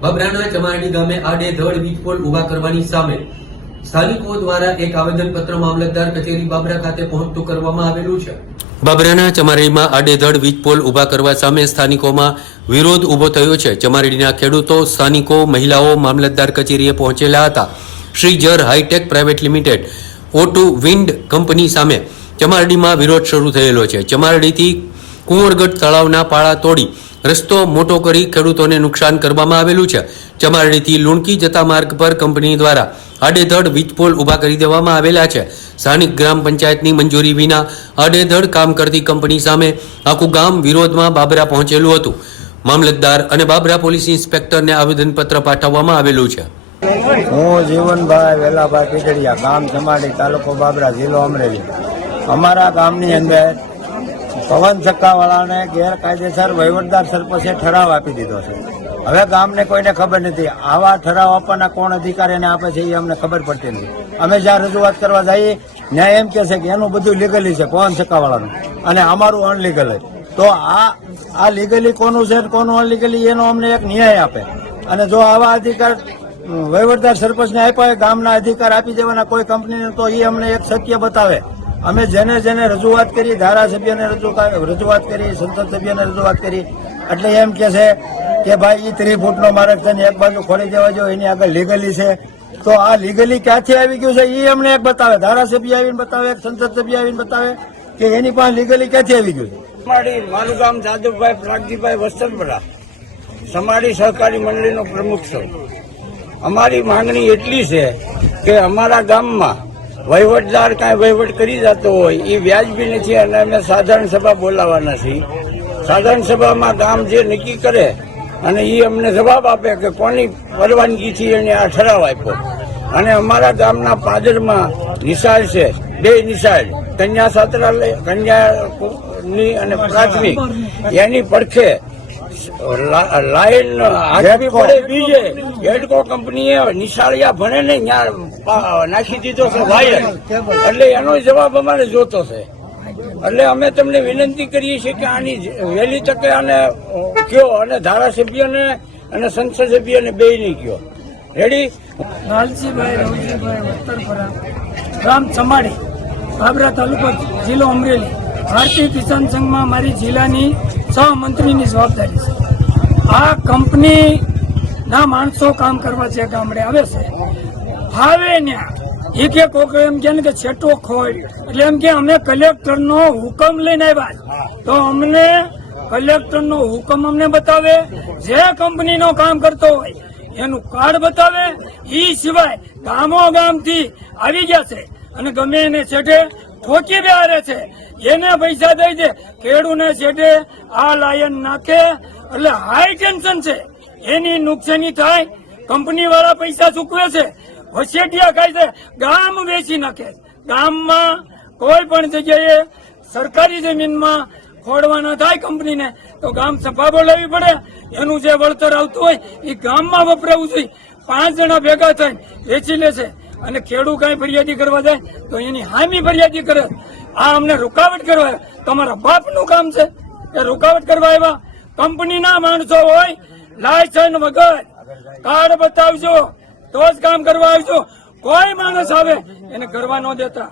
બાબરાના ચમારડી ગામે આડેધડ વીજપોલ ઉભા કરવાની સામે સ્થાનિકો દ્વારા એક આવેદનપત્ર મામલતદાર કચેરી બાબરા ખાતે પહોંચતું કરવામાં આવેલું છે। બાબરાના ચમારડીમાં આડેધડ વીજપોલ ઉભા કરવા સામે સ્થાનિકોમાં વિરોધ ઉભો થયો છે। ચમારડીના ખેડૂતો, સ્થાનિકો, મહિલાઓ મામલતદાર કચેરીએ પહોંચેલા હતા। શ્રીજર hitech private limited O2 wind company સામે ચમારડીમાં વિરોધ શરૂ થયેલો છે। ચમારડીથી કુંવરગઢ તળાવના પાળા તોડી રસ્તો મોટો કરી ખેડૂતોને નુકસાન કરવામાં આવેલું છે। ચમારડીથી લુણકી જતા માર્ગ પર કંપની દ્વારા આડેધડ વીજપોલ ઉભા કરી દેવામાં આવેલા છે। સ્થાનિક ગ્રામ પંચાયતની મંજૂરી વિના આડેધડ કામ કરતી કંપની સામે આખું ગામ વિરોધમાં બાબરા પહોંચેલું હતું। મામલતદાર અને બાબરા પોલીસ ઇન્સ્પેક્ટરને આવેદનપત્ર પાઠવવામાં આવેલું છે। હું જીવનભાઈ વેલાભાઈ પીટડિયા, ગામ ચમાડી, તાલુકો બાબરા, જિલ્લો અમરેલી। અમારા ગામની અંદર પવન ચક્કાવાળાને ગેરકાયદેસર વહીવટદાર સરપંચે ઠરાવ આપી દીધો છે। હવે ગામને કોઈને ખબર નથી આવા ઠરાવ આપવાના કોણ અધિકાર એને આપે છે એ અમને ખબર પડતી નથી। અમે જ્યાં રજૂઆત કરવા જઈએ ન્યાય એમ કે છે કે એનું બધું લીગલી છે પવન ચક્કાવાળાનું અને અમારું અનલીગલ છે। તો આ લીગલી કોનું છે કોનું અનલીગલી એનો અમને એક ન્યાય આપે। અને જો આવા અધિકાર વહીવટદાર સરપંચને આપ્યા હોય ગામના અધિકાર આપી દેવાના કોઈ કંપનીને, તો એ અમને એક સત્ય બતાવે। અમે જેને રજૂઆત કરી, ધારાસભ્યને રજૂઆત કરી, સંસદ સભ્યને રજૂઆત કરી, એટલે એમ કે છે કે ભાઈ 30 ફૂટનો માર્ગ છે ને એક બાજુ ખોલી દેવા જોઈએ, એની આગળ લીગલી છે। તો આ લીગલી ક્યાંથી આવી ગયું છે એ અમને એક બતાવે, ધારાસભ્ય આવીને બતાવે, સંસદ સભ્ય આવીને બતાવે કે એની પાસે લીગલી ક્યાંથી આવી ગયું છે। મારું ગામ જાદવભાઈ પ્રાગજીભાઈ વસ્ત્રપરા, સમાડી સહકારી મંડળીનો પ્રમુખ છું। અમારી માંગણી એટલી છે કે અમારા ગામમાં વહીવટદાર કાંઈ વહીવટ કરી જતો હોય એ વ્યાજબી નથી અને અમે સાધારણ સભા બોલાવવાના છીએ। સાધારણ સભામાં ગામ જે નક્કી કરે અને એ અમને જવાબ આપે કે કોની પરવાનગીથી એને આ ઠરાવ આપ્યો। અને અમારા ગામના પાદરમાં નિશાળ છે, 2 નિશાળ, કન્યા છાત્રાલય, કન્યાની અને પ્રાથમિક, એની પડખે લાઈન હાજરી પડે બીજે હેડકો કંપનીએ નિશાળિયા ભણે ને ત્યાં નાખી દીધો છે વાયર, એટલે એનો જવાબ અમારે જોતો છે। એટલે અમે તમને વિનંતી કરીએ છીએ કે આની વહેલી તકે આને કયો અને ધારાસભ્યને અને સંસદ સભ્યને બેયને કયો। રેડી? લાલજીભાઈ રવજીભાઈ ઉત્તરપરા, ગામ ચમાડી, બાબરા તાલુકો, જિલ્લો અમરેલી। ભારતીય કિસાન સંઘમાં મારી જિલ્લાની સહમંત્રીની જવાબદારી છે। આ કંપનીના માણસો કામ કરવા છે, ગામડે આવે છે, હવે ન્યા એ કે કોક એમ કે છેટો ખોડ, એટલે એમ કે અમે કલેક્ટરનો હુકમ લઈને આવ્યા, તો અમને કલેક્ટરનો હુકમ અમને બતાવે, જે કંપનીનો કામ કરતો હોય એનું કાર્ડ બતાવે, એ સિવાય ગામો ગામથી આવી ગયા છે અને ગમે એને છેટે ઠોકી બેહારે છે, એને પૈસા દઈ દે, ખેડૂને છેટે આ લાયન નાખે, એટલે હાઈ ટેન્શન છે, એની નુકસાની થાય, કંપની વાળા પૈસા ચૂકવે છે, વસેટિયા ખાય છે, ગામ વેચી નાખે। ગામમાં કોઈ પણ જગ્યાએ સરકારી જમીનમાં ખોડવાના થાય કંપનીને તો ગામ સભા બોલાવવી પડે, એનું જે વળતર આવતું હોય એ ગામમાં વપરાવું જોઈએ। 5 જણા ભેગા થઈને વેચી લે છે અને ખેડૂત કઈ ફરિયાદી કરવા જાય તો એની હામી ફરિયાદી કરે। આ અમને રૂકાવટ કરવા, તમારા બાપનું કામ છે કે રૂકાવટ કરવા આવ્યા? કંપનીના માણસો હોય, લાયસન્સ વગર કાર્ડ બતાવજો તો જ કામ કરવા આવજો, કોઈ માણસ આવે એને કરવા ન દેતા।